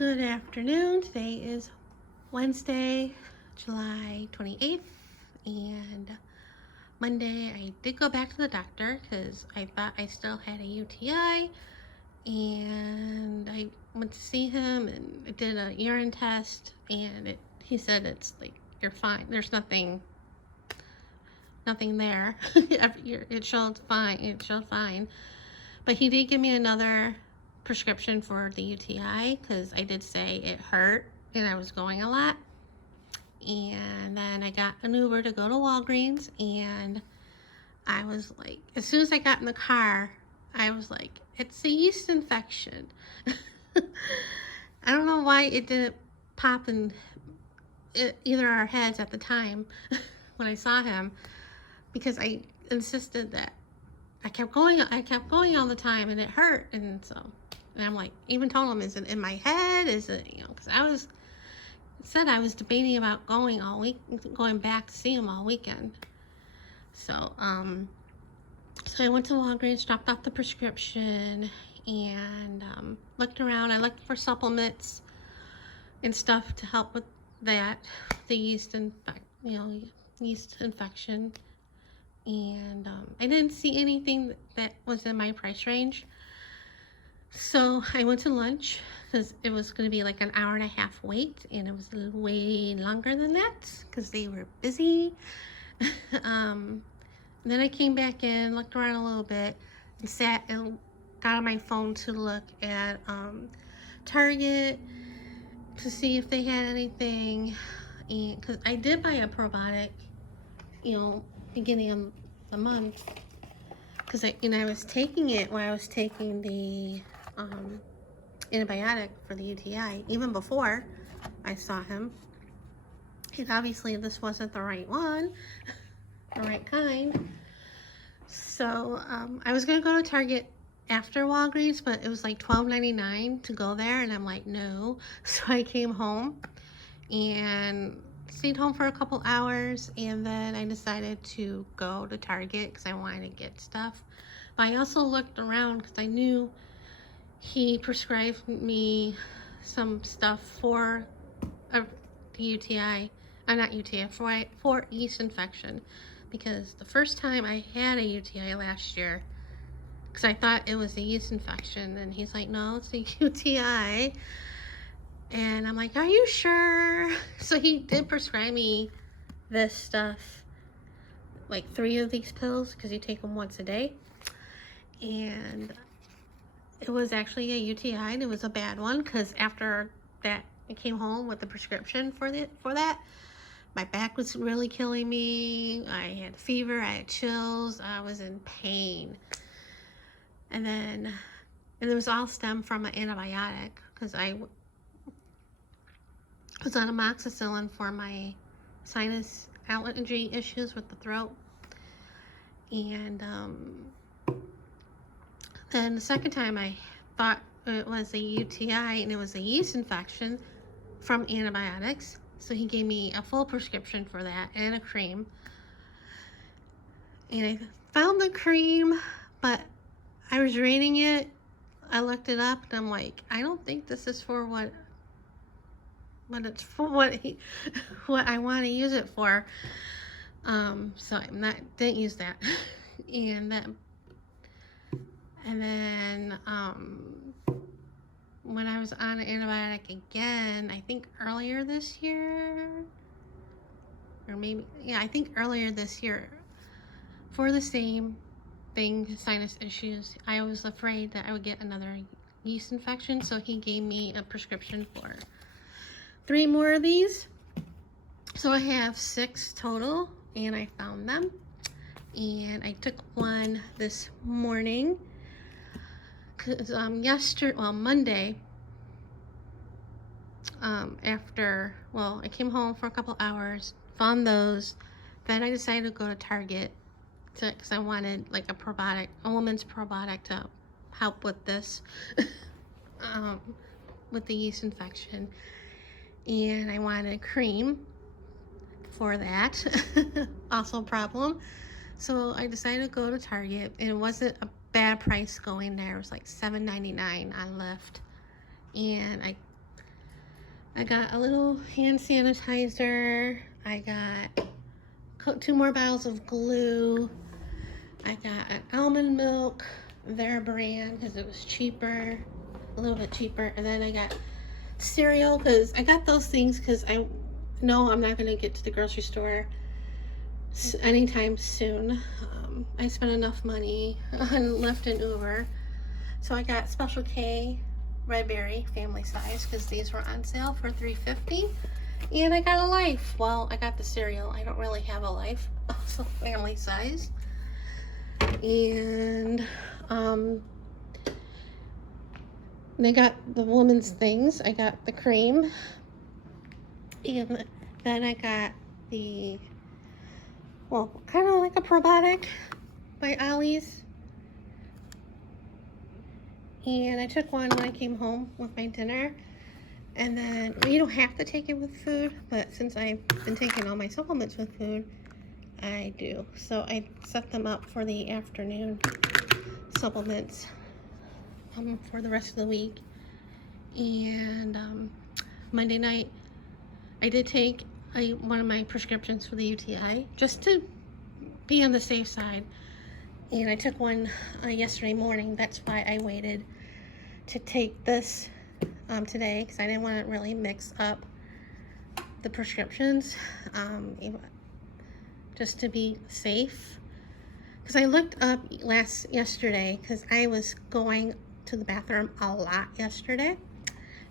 Good afternoon. Today is Wednesday, July 28th, and Monday I did go back to the doctor because I thought I still had a UTI, and I went to see him and I did a urine test, and he said it's like, you're fine. There's nothing there. It showed fine. But he did give me another prescription for the UTI because I did say it hurt and I was going a lot. And then I got an Uber to go to Walgreens, and I was like, as soon as I got in the car, I was like, it's a yeast infection. I don't know why it didn't pop in either our heads at the time when I saw him, because I insisted that I kept going all the time, and it hurt. And I'm like, even told him, is it in my head? Is it, because I was debating about going back to see him all weekend. So I went to Walgreens, dropped off the prescription, and looked around. I looked for supplements and stuff to help with that, the yeast infection. And I didn't see anything that was in my price range. So I went to lunch because it was going to be like an hour and a half wait, and it was way longer than that because they were busy. Then I came back in, looked around a little bit, and sat and got on my phone to look at Target to see if they had anything. And because I did buy a probiotic, beginning of the month, because I was taking it while I was taking the antibiotic for the UTI, even before I saw him. And obviously this wasn't the right one, the right kind. So I was gonna go to Target after Walgreens, but it was like $12.99 to go there, and I'm like, no. So I came home and stayed home for a couple hours, and then I decided to go to Target because I wanted to get stuff. But I also looked around because I knew he prescribed me some stuff for the UTI, not UTI, for yeast infection, because the first time I had a UTI last year, because I thought it was a yeast infection, and he's like, no, it's a UTI. And I'm like, are you sure? So he did prescribe me this stuff, like 3 of these pills, because you take them once a day. And it was actually a UTI, and it was a bad one, because after that, I came home with the prescription for that. My back was really killing me. I had fever, I had chills, I was in pain. And it was all stemmed from an antibiotic, because I was on amoxicillin for my sinus allergy issues with the throat. And then the second time I thought it was a UTI, and it was a yeast infection from antibiotics. So he gave me a full prescription for that and a cream. And I found the cream, but I was reading it. I looked it up, and I'm like, I don't think this is for what it's for, what I want to use it for. So didn't use that. And then when I was on an antibiotic again, I think earlier this year, I think earlier this year, for the same thing, sinus issues, I was afraid that I would get another yeast infection, so he gave me a prescription for 3 more of these. So I have 6 total, and I found them, and I took one this morning because Monday, I came home for a couple hours, found those, then I decided to go to Target because I wanted like a woman's probiotic to help with this, with the yeast infection, and I wanted a cream for that, also a problem. So I decided to go to Target, and it wasn't a bad price going there. It was like $7.99 on Lyft, and I I got a little hand sanitizer. I got 2 more bottles of glue. I got an almond milk, their brand, because it was cheaper, a little bit cheaper. And then I got cereal, because I got those things because I know I'm not going to get to the grocery store anytime soon. I spent enough money on Lyft and Uber. So I got Special K Red Berry family size because these were on sale for $3.50. And I got a Life. Well, I got the cereal. I don't really have a Life, so family size. And they got the woman's things. I got the cream. And then I got the, well, kind of like a probiotic by Ollie's. And I took one when I came home with my dinner. And then, you don't have to take it with food, but since I've been taking all my supplements with food, I do. So I set them up for the afternoon supplements for the rest of the week. And Monday night, I did take one of my prescriptions for the UTI, just to be on the safe side. And I took one yesterday morning. That's why I waited to take this today, because I didn't want to really mix up the prescriptions, just to be safe. Because I looked up yesterday, because I was going to the bathroom a lot yesterday,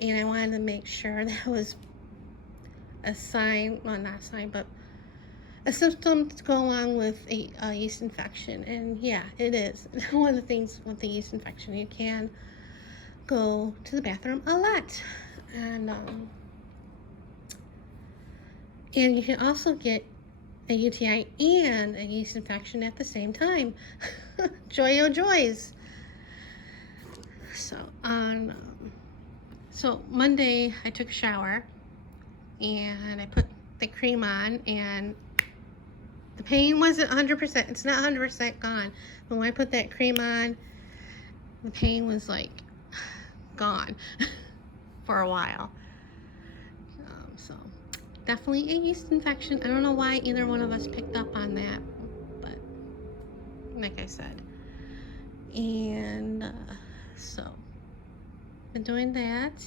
and I wanted to make sure that was a sign, well, not a sign, but a symptom to go along with a yeast infection. And yeah, it is. One of the things with the yeast infection, you can go to the bathroom a lot. And you can also get a UTI and a yeast infection at the same time. Joy oh joys. So so Monday I took a shower and I put the cream on, and the pain wasn't 100%. It's not 100% gone. But when I put that cream on, the pain was like gone for a while. So definitely a yeast infection. I don't know why either one of us picked up on that, but like I said. And so been doing that.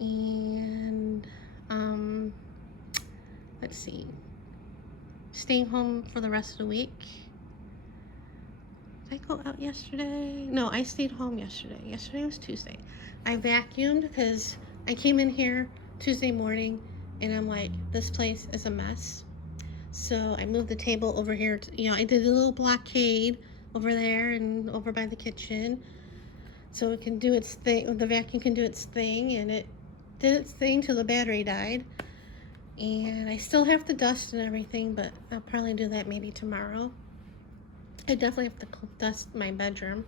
And let's see, staying home for the rest of the week. Did I go out yesterday? No, I stayed home yesterday. Yesterday was Tuesday. I vacuumed because I came in here Tuesday morning and I'm like, this place is a mess. So I moved the table over here to, I did a little blockade over there and over by the kitchen, so it can do its thing, the vacuum can do its thing, and it did its thing till the battery died. And I still have to dust and everything, but I'll probably do that maybe tomorrow. I definitely have to dust my bedroom.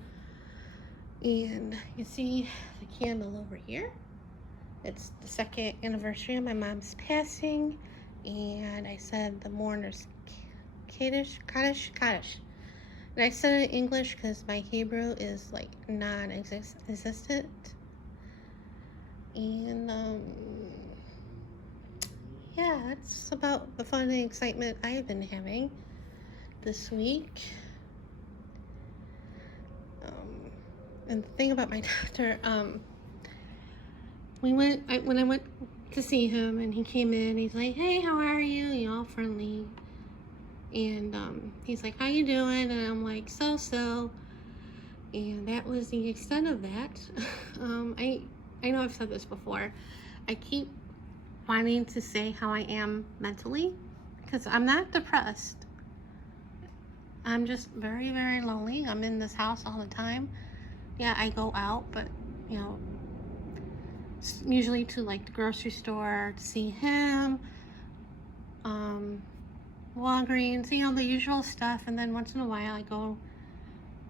And you see the candle over here. It's the 2nd anniversary of my mom's passing, and I said the mourner's Kaddish. And I said it in English because my Hebrew is like non-existent. And yeah, that's about the fun and excitement I've been having this week. And the thing about my doctor, when I went to see him and he came in, he's like, hey, how are you? You're all friendly. And he's like, how you doing? And I'm like, so. And that was the extent of that. I know I've said this before. I keep wanting to say how I am mentally, because I'm not depressed. I'm just very, very lonely. I'm in this house all the time. Yeah, I go out, but usually to like the grocery store to see him, Walgreens, the usual stuff. And then once in a while I go,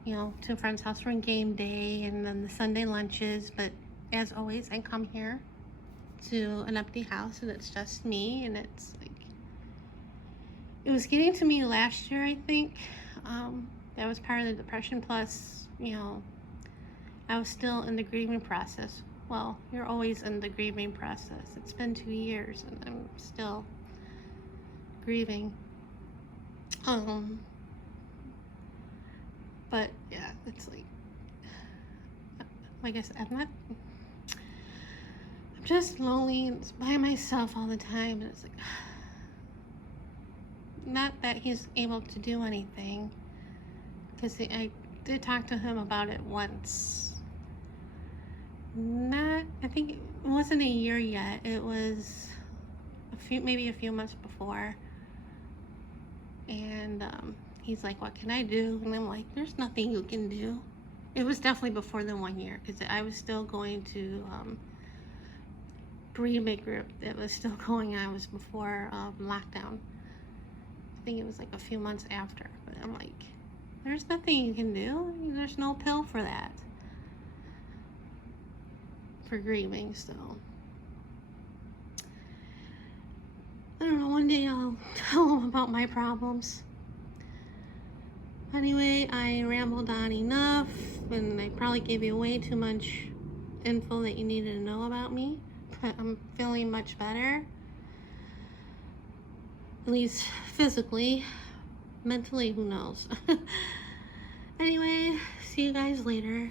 to a friend's house for a game day, and then the Sunday lunches. But as always, I come here to an empty house and it's just me. And it's like, it was getting to me last year, I think. That was part of the depression. Plus, I was still in the grieving process well, you're always in the grieving process. It's been 2 years and I'm still grieving. But yeah, it's like I said, I'm just lonely and by myself all the time, and it's like, not that he's able to do anything, because I did talk to him about it once. I think it wasn't a year yet. It was maybe a few months before. And he's like, what can I do? And I'm like, there's nothing you can do. It was definitely before the 1 year, because I was still going to bereavement group. It was still going on. It was before lockdown. I think it was like a few months after. But I'm like, there's nothing you can do. There's no pill for that. For grieving, so I don't know, one day I'll tell him about my problems. Anyway, I rambled on enough, and I probably gave you way too much info that you needed to know about me, but I'm feeling much better. At least physically. Mentally, who knows? Anyway, see you guys later.